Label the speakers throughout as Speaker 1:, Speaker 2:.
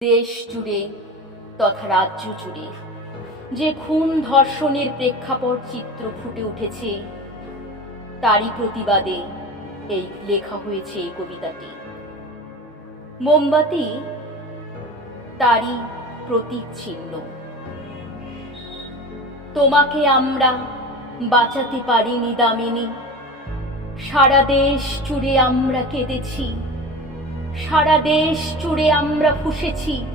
Speaker 1: দেশ জুড়ে তথা রাজ্য জুড়ে যে খুন ধর্ষণের প্রেক্ষাপট চিত্র ফুটে উঠেছে, তারই প্রতিবাদে এই লেখা হয়েছে এই কবিতাটি। মোমবাতি তারই প্রতীক চিহ্ন তোমাকে আমরা বাঁচাতে পারিনি দামিনী। সারা দেশ জুড়ে আমরা কেঁদেছি। সারা দেশ জুড়ে আমরা ফুসেছি।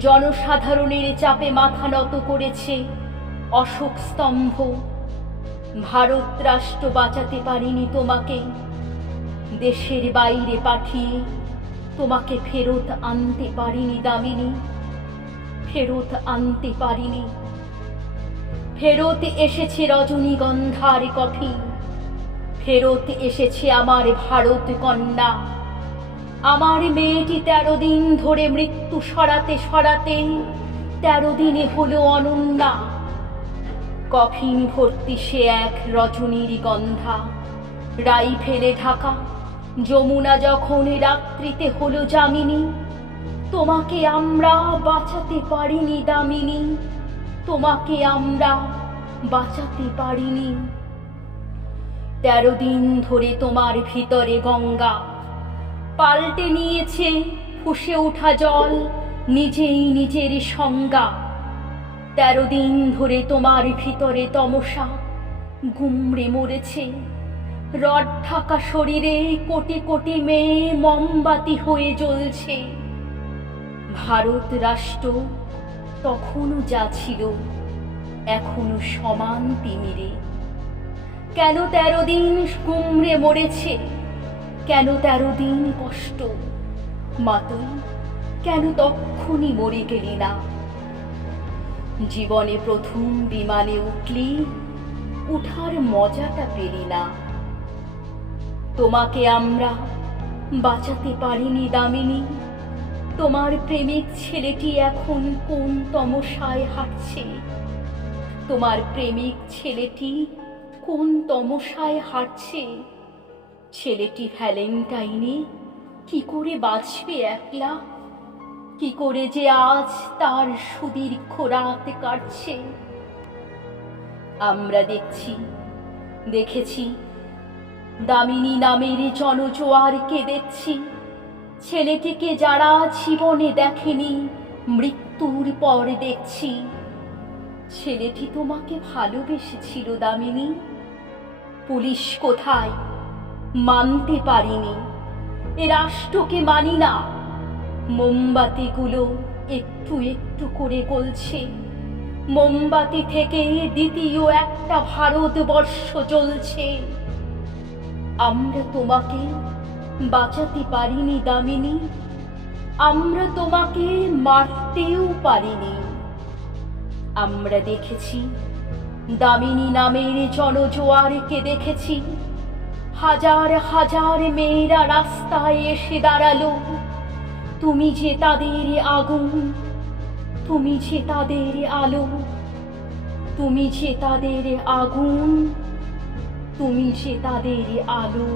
Speaker 1: জনসাধারণের চাপে মাথা নত করেছে অশোক স্তম্ভ। ভারত রাষ্ট্র বাঁচাতে পারিনি তোমাকে। দেশের বাইরে পাঠিয়ে তোমাকে ফেরত আনতে পারিনি দামিনী। ফেরত আনতে পারিনি। ফেরত এসেছে রজনীগন্ধার কফি। ফেরত এসেছে আমার ভারত কন্যা। আমার মেয়েটি তেরো দিন ধরে মৃত্যু সরাতে সরাতে তেরো দিনে হলো অনন্যা। কফিন ভর্তি সে এক রজনীর গন্ধা। রাই ফেলে ঢাকা। যমুনা যখন রাত্রিতে হলো জামিনী তোমাকে আমরা বাঁচাতে পারিনি দামিনী। তোমাকে আমরা বাঁচাতে পারিনি। তেরো দিন ধরে তোমার ভিতরে গঙ্গা। পাল্টে নিয়েছে, ফুসে ওঠা জল নিজেই নিজের সংজ্ঞা। তেরো দিন ধরে তোমার ভিতরে তমসা গুমড়ে মরেছে। রড ঢাকা শরীরে কোটি কোটি মেয়ে মোমবাতি হয়ে জ্বলছে। ভারত রাষ্ট্র তখনও যা ছিল এখনও সমান তিমিরে। কেন তেরো দিন গুমড়ে মরেছে? কেন তেরো দিন কষ্ট? মাতুল, কেন তক্ষুনি মরে গেলি না? জীবনে প্রথম বিমানে উঠলি, উঠার মজাটা পেলি না। তোমাকে আমরা বাঁচাতে পারিনি দামিনী। তোমার প্রেমিক ছেলেটি এখন কোন তমসায় হাঁটছে? তোমার প্রেমিক ছেলেটি কোন তমসায় হাঁটছে? ছেলেটি ভ্যালেন্টাইনে কি করে বাঁচবে একলা? কি করে যে আজ তার সুদীর্ঘ রাত কাটছে? আমরা দেখছি, দেখেছি, দামিনী নামের জনজোয়ারকে দেখছি ছেলেটিকে যারা জীবনে দেখেনি, মৃত্যুর পর দেখছি। ছেলেটি তোমাকে ভালোবেসেছিল, দামিনী। পুলিশ কোথায়? মানতে পারিনি। এ রাষ্ট্রকে মানি না। মোমবাতিগুলো একটু একটু করে গলছে। মোমবাতি থেকে দ্বিতীয় একটা ভারতবর্ষ জ্বলছে। আমরা তোমাকে বাঁচাতে পারিনি, দামিনী। আমরা তোমাকে মারতেও পারিনি। আমরা দেখেছি দামিনী নামের জনজোয়ারকে দেখেছি। হাজার হাজার মেয়েরা রাস্তায় এসে দাঁড়াল। তুমি যে তাদের আগুন, তুমি যে তাদের আলো, তুমি যে তাদের আগুন, তুমি যে তাদের আলো।